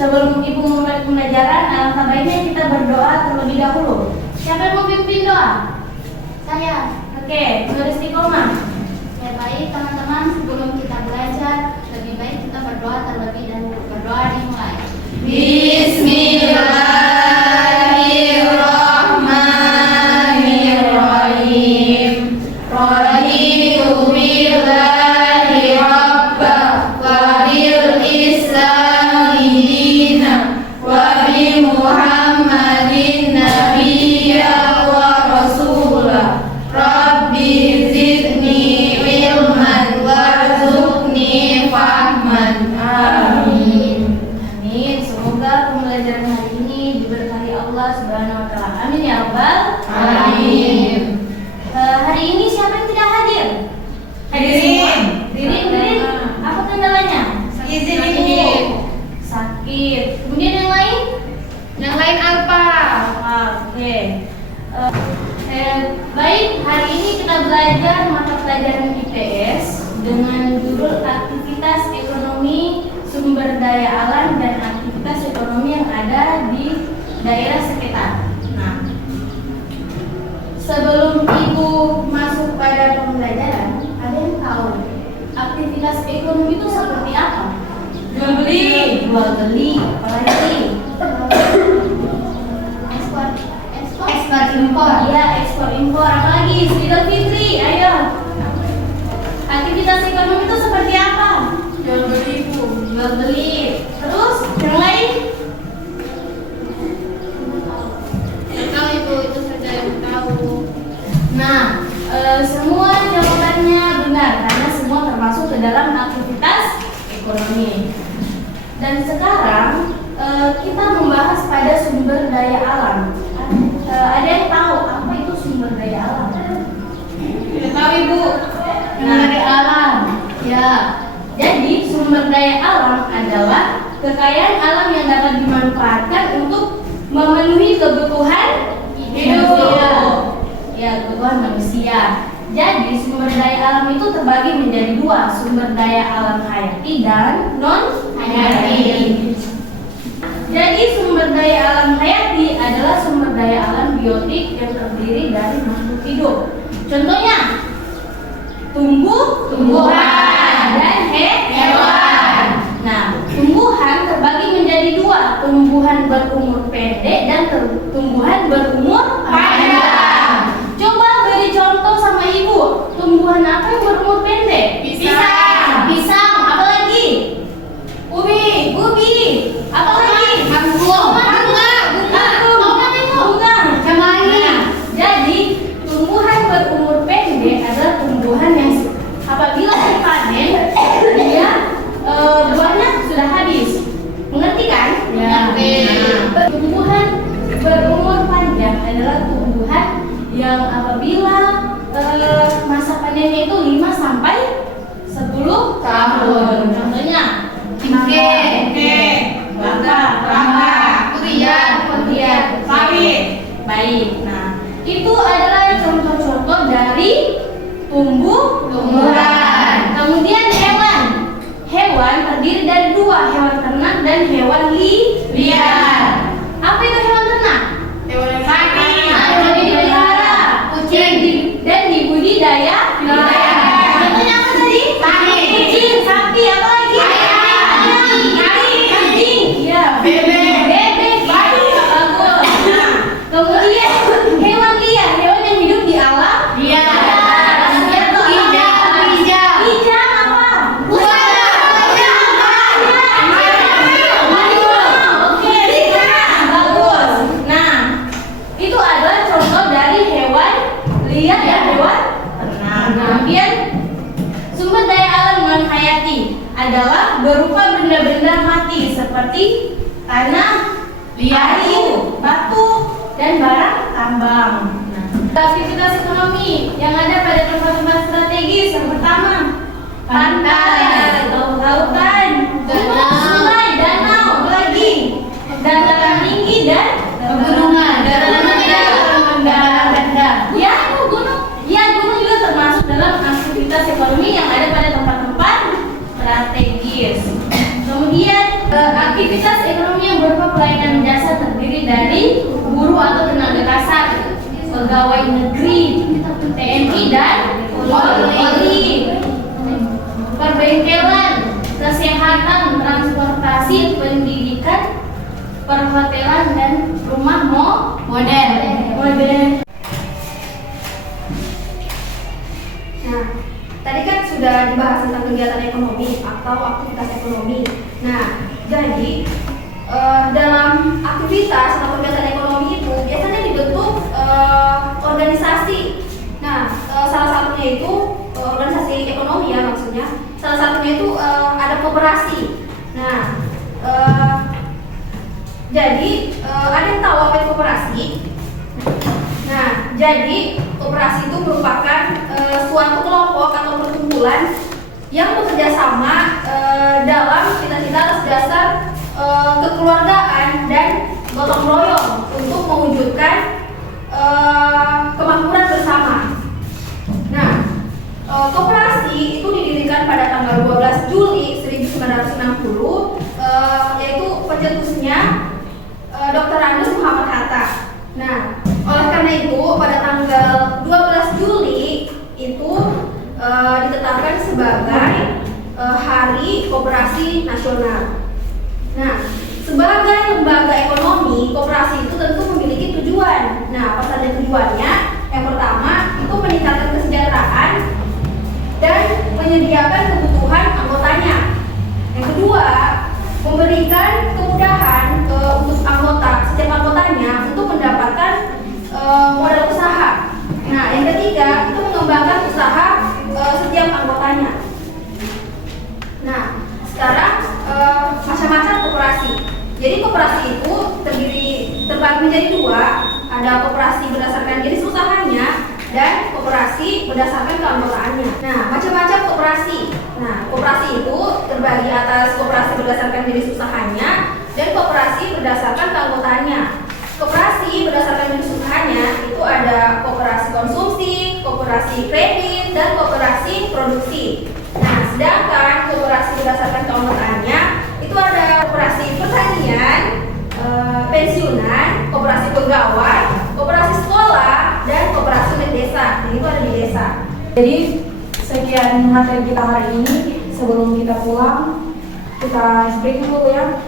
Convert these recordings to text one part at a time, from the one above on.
sebelum Ibu memulai pembelajaran, alangkah baiknya kita berdoa terlebih dahulu. Siapa yang mau pimpin doa? Saya. Oke, tulis istiqomah. Ya baik teman-teman, sebelum kita belajar, lebih baik kita berdoa terlebih dahulu. Berdoa dimulai. Bismillahirrahmanirrahim. Raditu billahi rabba wa bil islami dina wa bi Muhammadin nabiyya wa rasulah. Rabbi zidni ilman warzuqni fahman. Amin. Amin. Semoga pembelajaran hari ini diberkahi Allah Subhanahu wa taala. Amin ya rabbal Amin. Hari ini siapa yang tidak hadir? Hadirin. Dirin. Apa kendalanya? Izin Ibu. Sakit. Kemudian yang lain? Yang lain apa? Oke. Baik, hari ini kita belajar mata pelajaran IPS dengan judul aktivitas ekonomi sumber daya alam dan aktivitas ekonomi yang ada di daerah sekitar. Nah, sebelum Ibu masuk pada pembelajaran, ada yang tahu aktivitas ekonomi itu seperti apa? Jual beli. Jual beli, apalagi? Ekspor impor. Iya, ekspor impor. Apalagi? Idul Fitri, ayo. Aktivitas ekonomi itu seperti apa? Jual beli Bu. Jual beli. Terus yang lain? Tidak tahu Ibu, itu saja yang tahu. Nah, semua jawabannya benar karena semua termasuk ke dalam aktivitas ekonomi. Dan sekarang kita membahas pada sumber daya alam. Ada yang tahu apa itu sumber daya alam? Tidak tahu Ibu. Sumber daya alam. Ya. Jadi sumber daya alam adalah kekayaan alam yang dapat dimanfaatkan untuk memenuhi kebutuhan hidup. Ya, kebutuhan manusia. Jadi sumber daya alam itu terbagi menjadi dua, sumber daya alam hayati dan non hayati. Jadi sumber daya alam hayati adalah sumber daya alam biotik yang terdiri dari makhluk hidup. Contohnya tumbuhan dan hewan. Nah, tumbuhan terbagi menjadi dua, tumbuhan berumur pendek dan tumbuhan berumur panjang. Coba beri contoh sama Ibu, tumbuhan apa yang berumur pendek? Pisang. Apa lagi? Ubi. Apa lagi? Bunga. Jadi tumbuhan berumur pendek adalah tumbuhan yang apabila dipanen dia buahnya sudah habis. Mengerti kan? Ya. Nah, tumbuhan berumur panjang adalah tumbuhan yang apabila masa panennya itu 5 sampai 10 tahun. Contohnya kelapa, durian, sawit. Baik. Nah, itu adalah contoh-contoh dari tumbuhan. Kemudian hewan terdiri dari dua, hewan ternak dan hewan liar. Apa itu hewan ternak? Yang dipelihara, dan dibudidaya. Contohnya apa tadi? Kucing, sapi, apa lagi? Anjing, ya. Bebek, bagus. Nah, kemudian hewan liar, hewan yang hidup di alam. Hijau apa? Oke, bagus. Nah, itu adalah contoh dari hewan liar ya, hewan ternak. Kemudian sumber daya alam non hayati adalah berupa benda-benda mati seperti tanah, air, batu, dan barang tambang. Nah, aktivitas ekonomi yang ada pada tempat-tempat strategis yang pertama pantai, lautan, sungai, danau, apa lagi? Dataran tinggi dan pegunungan. Dataran rendah. Ya, gunung. Ya, gunung juga termasuk dalam aktivitas ekonomi yang ada pada tempat-tempat strategis. Kemudian aktivitas Aktivitas ekonomi yang berupa pelayanan jasa terdiri dari buruh atau tenaga kasar, pegawai negeri, TNI dan Polri, perbengkelan, kesehatan, transportasi, pendidikan, perhotelan dan rumah modern. Nah, tadi kan sudah dibahas tentang kegiatan ekonomi atau aktivitas ekonomi. Nah, jadi dalam aktivitas atau kegiatan ekonomi itu biasanya dibentuk organisasi. Nah, salah satunya itu organisasi ekonomi ya maksudnya. Salah satunya itu ada koperasi. Nah, jadi ada yang tahu apa itu koperasi? Nah, jadi koperasi itu merupakan suatu kelompok atau perkumpulan yang bekerja sama dalam cita-cita atas dasar kekeluargaan dan gotong royong untuk mewujudkan kemakmuran bersama. Nah, koperasi itu didirikan pada tanggal 12 Juli 1960, yaitu pencetusnya Dr. Andes Muhammad Hatta. Nah, oleh karena itu pada tanggal 12 Juli itu ditetapkan sebagai Hari Koperasi Nasional. Nah, sebagai lembaga ekonomi, koperasi itu tentu memiliki tujuan. Nah, apa saja tujuannya? Yang pertama, itu meningkatkan kesejahteraan dan menyediakan kebutuhan anggotanya. Yang kedua, memberikan kemudahan untuk setiap anggotanya untuk mendapatkan modal usaha. Nah, yang ketiga, itu mengembangkan usaha setiap anggotanya. Nah, sekarang macam-macam koperasi. Jadi koperasi itu terbagi menjadi dua. Ada koperasi berdasarkan jenis usahanya dan koperasi berdasarkan keanggotaannya. Nah, macam-macam koperasi. Nah, koperasi itu terbagi atas koperasi berdasarkan jenis usahanya dan koperasi berdasarkan keanggotaannya. Koperasi berdasarkan jenis usahanya itu ada koperasi konsumsi, koperasi kredit, dan koperasi produksi. Nah, sedangkan koperasi berdasarkan keanggotaannya itu ada koperasi pertanian, pensiunan, koperasi pegawai, koperasi sekolah, dan koperasi unit desa. Ini itu ada di desa. Jadi sekian materi kita hari ini. Sebelum kita pulang, kita break dulu ya.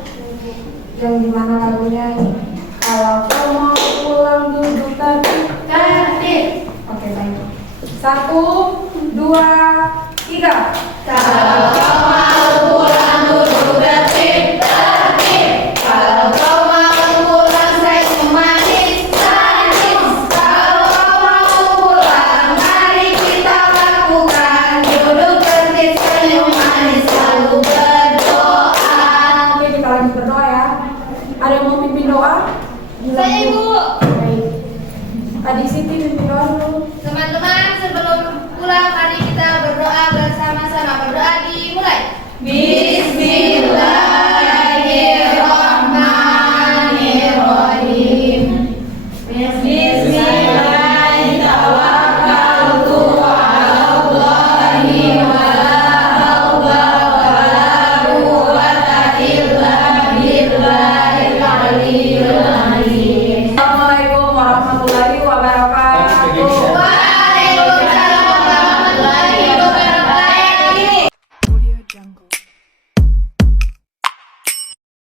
Yang dimana lagunya ini. Kalau kau mau pulang duduk tertib. Oke, baik. 1, 2, 3. Kalau kau mau pulang duduk tertib. Kalau kau mau pulang senyum manis. Kalau kau mau pulang, mari kita lakukan duduk tertib, senyum manis, lalu berdoa. Oke, kita lanjut berdoa ya. Ada yang mau pimpin doa? Saya, Ibu. Baik. Adik Siti pimpin doa dulu. Teman-teman, sebelum pulang mari kita berdoa bersama